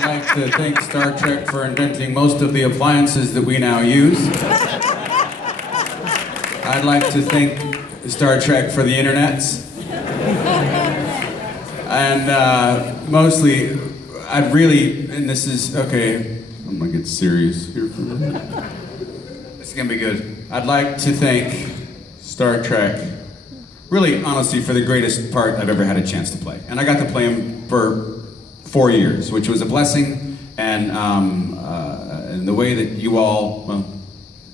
I'd like to thank Star Trek for inventing most of the appliances that we now use. I'd like to thank Star Trek for the internets. And mostly, I'd really, and this is, okay, I'm gonna get serious here for a minute. It's gonna be good. I'd like to thank Star Trek, really, honestly, for the greatest part I've ever had a chance to play. And I got to play him for 4 years, which was a blessing, and the way that you all, well,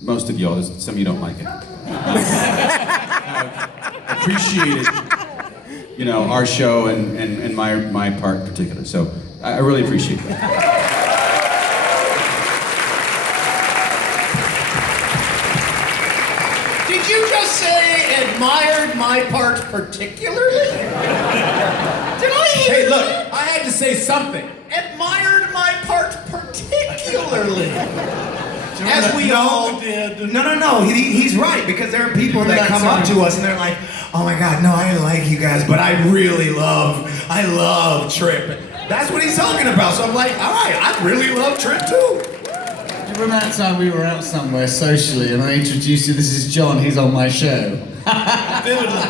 most of y'all, some of you don't like it, appreciated, you know, our show and my part in particular. So I really appreciate that. Did you just say admired my part particularly? Did I hear? Hey, look, I had to say something. Admired my part particularly. As we all did. No. He's right, because there are people that come up to us and they're like, oh my God, no, I like you guys, but I love Trip. That's what he's talking about. So I'm like, all right, I really love Trip too. Remember that time we were out somewhere socially and I introduced you, this is John, he's on my show. Vividly.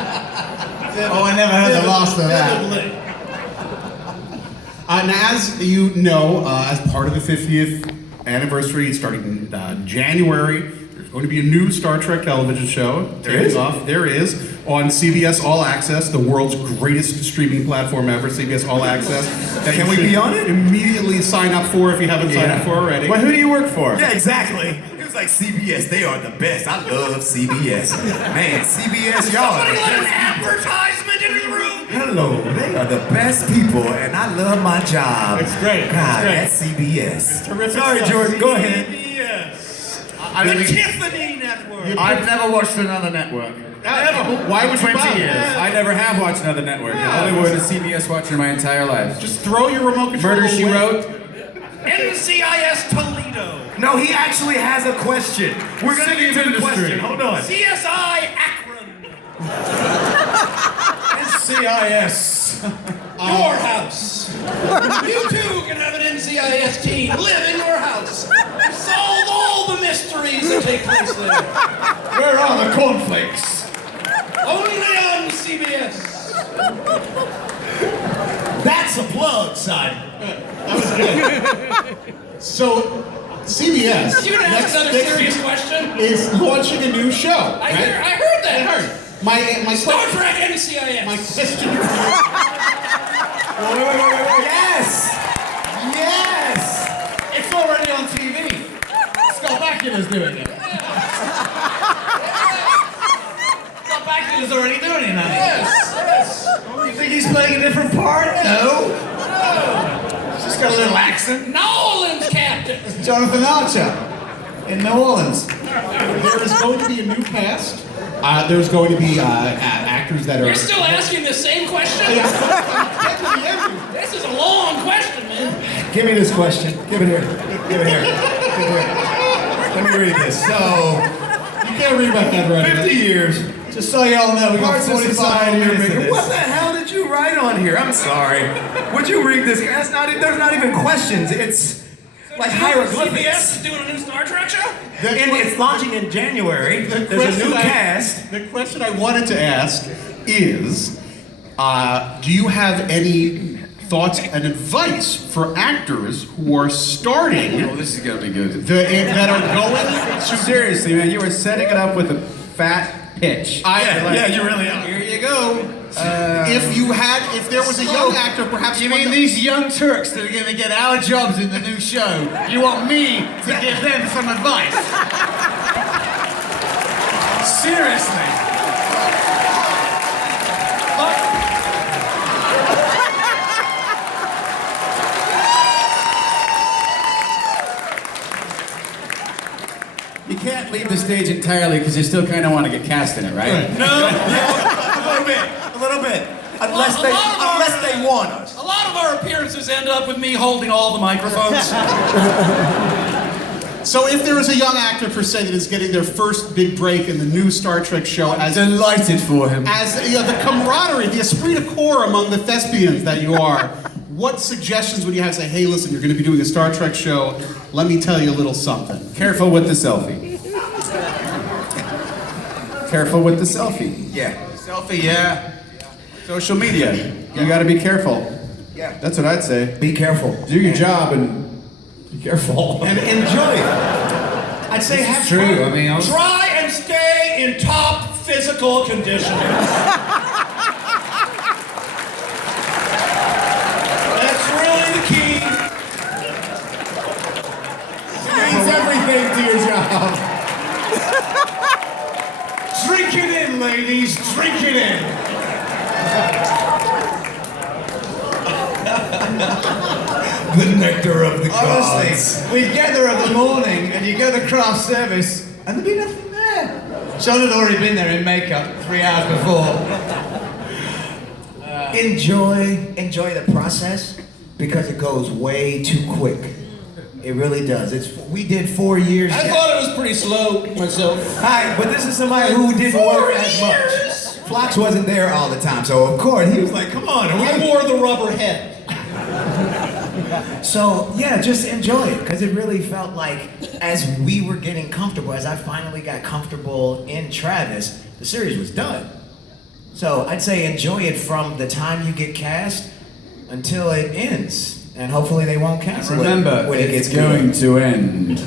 Oh, I never heard the last of that. Vividly. Now, as you know, as part of the 50th anniversary, starting in January, there's going to be a new Star Trek television show. There is? There is, on CBS All Access, the world's greatest streaming platform ever, CBS All Access. Can we be on it? Immediately sign up for if you haven't signed up for already. Well, who do you work for? Yeah, exactly. It was like CBS, they are the best. I love CBS. Man, CBS, y'all are the Somebody let an best. advertisement into the room. Hello, they are the best people, and I love my job. It's great. God, It's that's CBS. Terrific Sorry, stuff. Jordan, go ahead. Yes. I The mean, Tiffany Network. I've never watched another network. Why would you 20 bother? years. I never have watched another network. I've only been a CBS watcher my entire life. Just throw your remote control Murder, She away. Wrote. NCIS Toledo. No, he actually has a question. We're gonna get to the question. Hold on. CSI Akron. CIS. Your house. You too can have an NCIS team live in your house. Solve all the mysteries that take place there. Where are the cornflakes? Only on CBS. That's a plug, Simon. So, CBS You gonna ask another serious question? is launching a new show. I heard that. My Star Trek NCIS. My question. Yes! Yes! It's already on TV. Scott Bakula's doing it. Scott Bakula's already doing it now. Yes. You think he's playing a different part? No. He's just got a little accent. Nolan's captain. Jonathan Archer in New Orleans. There is going to be a new cast. There's going to be actors that are. You're still asking the same question? This is a long question, man. Give me this question. Give it here. Give it here. Give it here. Let me read this. So, You can't read about that right 50 years. Just so y'all know, we got Parts of 45 society are minutes of making. this. What the hell did you write on here? I'm sorry. Would you read this? There's not even questions. It's like hieroglyphics. CBS is doing a new Star Trek show? And it's launching in January. There's a new cast. The question I wanted to ask is, do you have any thoughts and advice for actors who are starting Oh, this is gonna be good. that are going to Seriously, man, you were setting it up with a fat pitch. Yeah, you really are. Here you go. if there was a young actor, perhaps You one mean that- these young Turks that are going to get our jobs in the new show? You want me to give them some advice? Seriously. You can't leave the stage entirely because you still kind of want to get cast in it, right? No. A little bit. Unless they want us. A lot of our appearances end up with me holding all the microphones. So if there is a young actor per se that is getting their first big break in the new Star Trek show, as Delighted for him. the camaraderie, the esprit de corps among the thespians that you are, what suggestions would you have? Say, hey, listen, you're going to be doing a Star Trek show. Let me tell you a little something. Careful with the selfie. Careful with the selfie. Yeah. Selfie, yeah. Social media. You got to be careful. Yeah. That's what I'd say. Be careful. Do your job and be careful. And enjoy it. I'd say have True. fun. I mean, Try and stay in top physical condition. That's really the key. means everything to your job. Drink it in, ladies. Drink it in. The nectar of the gods. Honestly, we'd get there in the morning and you go to craft service and there'd be nothing there. John had already been there in makeup 3 hours before. Enjoy the process because it goes way too quick. It really does. We did 4 years. I thought it was pretty slow myself. Hi, but this is somebody who didn't work as much. Phlox wasn't there all the time, so of course he was like, "Come on." I wore the rubber head. So yeah, just enjoy it because it really felt like as we were getting comfortable, as I finally got comfortable in Travis, the series was done. So I'd say enjoy it from the time you get cast until it ends, and hopefully they won't cancel Remember, it when it it's gets going good. to end.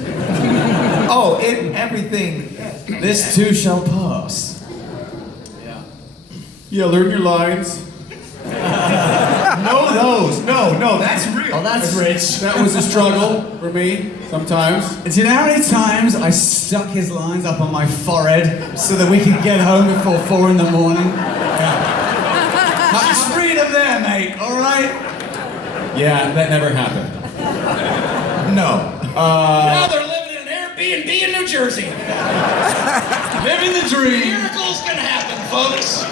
Oh, everything. This too shall pass. Yeah, learn your lines. Know those. No, that's real. Oh, that's rich. That was a struggle for me sometimes. Do you know how many times I stuck his lines up on my forehead so that we could get home before 4 in the morning? Yeah. Just read them there, mate, alright? Yeah, that never happened. No. Now they're living in an Airbnb in New Jersey. Living the dream. Miracles can happen, folks.